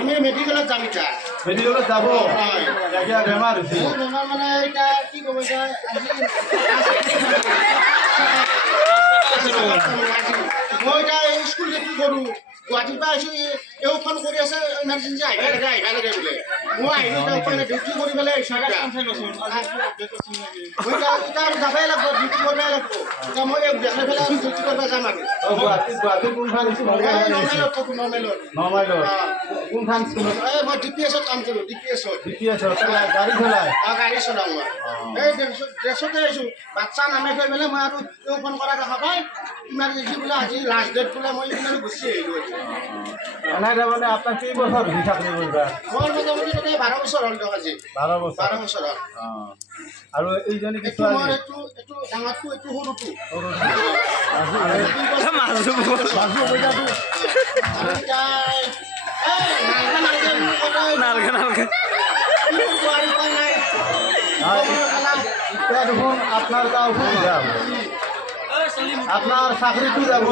আমি মেডিকেলত যাম এতিয়া মেডিকেলত যাব বেমাৰ হৈছে বেমাৰ মানে এতিয়া কি ক'ব এতিয়া মই এতিয়া স্কুল ডিউটি কৰোঁ গুৱাহাটীৰ পৰা আহিছোঁ এও ফোন কৰি আছে ইমাৰ্জেঞ্চি আহিব লাগে বোলে মই আহিলোঁ এতিয়া উপায় নাই ডিউটি কৰি পেলাই আহিছোঁ মই এতিয়া আৰু যাবই লাগিব ডিউটি কৰিবই লাগিব এতিয়া মই দেখাই পেলাই আৰু ডিউটি কৰিব যাম আৰু গুৱাহাটীৰ কোনখন নমাইলত কোনখন স্কুলত মই DPS-ত কাম কৰোঁ DPS-ত গাড়ী চলাই গাড়ী চলাওঁ মই এই ড্ৰেছতে আহিছোঁ বাচ্চা নামে থৈ পেলাই মই আৰু তেওঁ ফোন কৰা দেখা পাই ইমাৰ্জেঞ্চি বোলে আজি লাষ্ট ডেট বোলে মই ইমান গুচি আহিলোঁ নাই তাৰমানে আপোনাৰ কেইবছৰ হৈ চাকৰি কৰিবা মোৰ মোটামুটি তাতে 12 বছৰ হ'ল দিয়ক আজি 12 বছৰ হ'ল আৰু এইজনী কি এইটো মোৰ এইটো ডাঙৰটো এইটো সৰুটো এতিয়া দেখোন আপোনাৰ এটা অসুবিধা হ'ব আপনাৰ চাকৰি কি যাব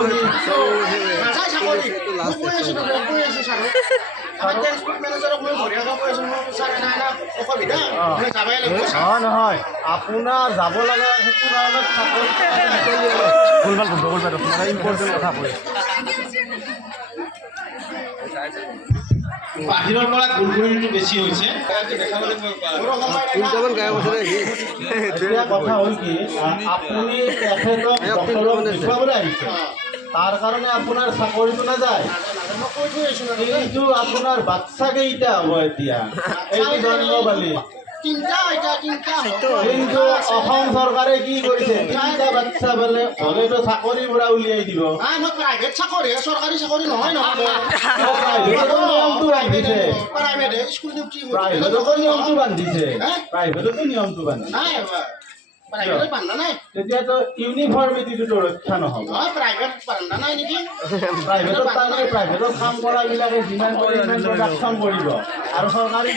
নহয় আপোনাৰ যাব লাগে সেইটো কাৰণে ইম্পৰ্টেণ্ট কথা কৈ বাহিৰৰ পৰা গুলগুলিটো বেছি হৈছে কথা হ'ল কি আপুনি তেখেতক ডক্টৰক দেখুৱাবলৈ আহিছে তাৰ কাৰণে আপোনাৰ চাকৰিটো নাযায় কিন্তু আপোনাৰ বাচ্চা কেইটা হ'ব এতিয়া এইটো জন্ম পালি কিন্তু অসম চৰকাৰে কি কৰিছে তিনিটা বাচ্চা বোলে হ'লেতো চাকৰি পৰা উলিয়াই দিব প্ৰাইভেট চাকৰি চৰকাৰী চাকৰি নহয় নিয়মটো বান্ধিছে প্ৰাইভেটতো নিয়মটো বান্ধিছে তেতিয়াতো ইউনিফৰ্মিটিটো ৰক্ষা নহ'ব প্ৰাইভেটত তাৰমানে প্ৰাইভেটত কাম কৰাবিলাকে যিমান কৰে সিমান প্ৰডাকশ্যন কৰিব আৰু চৰকাৰী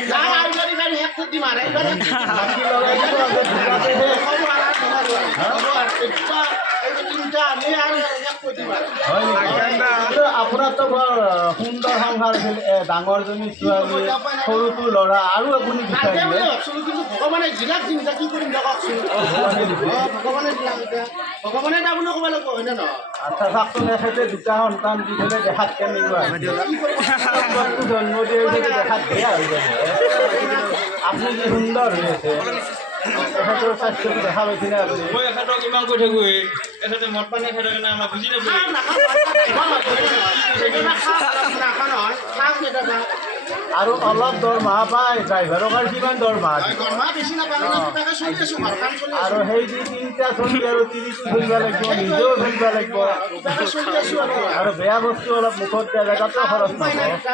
আপোনাৰতো বৰ সুন্দৰ সংসাৰ আছিল ডাঙৰজনী ছোৱালী সৰুটো ল'ৰা আৰু আপুনি বিচাৰিলে ভগৱানে জিলাক চিন্তা কি কৰিম ভগৱানে বুলি ক'ব লাগিব হয়নে নহয় আচ্ছা চাওকচোন এখেতে দুটা সন্তান দি পেলাই দেখাত কেনেকুৱা জন্ম দিয়ে দেখাত বেয়া হৈ যাব আপুনি যি সুন্দৰ হৈ আছে এখেতৰ স্বাস্থ্যটো দেখা পাইছিলে আপুনি মই এখেতক ইমান কৈ থাকোঁ এখেতে মদ পানী খাই থাকে না আমাৰ বুজি আৰু অলপ দৰমহা পায় ড্ৰাইভাৰৰ কাৰণে কিমান দৰমহা আৰু সেই যি তিনিটা চলি আৰু তিৰিটো ধৰিব লাগিব নিজেও ধৰিব লাগিব আৰু বেয়া বস্তু অলপ মুখত দিয়া জেগাতো খৰচ নহ'ব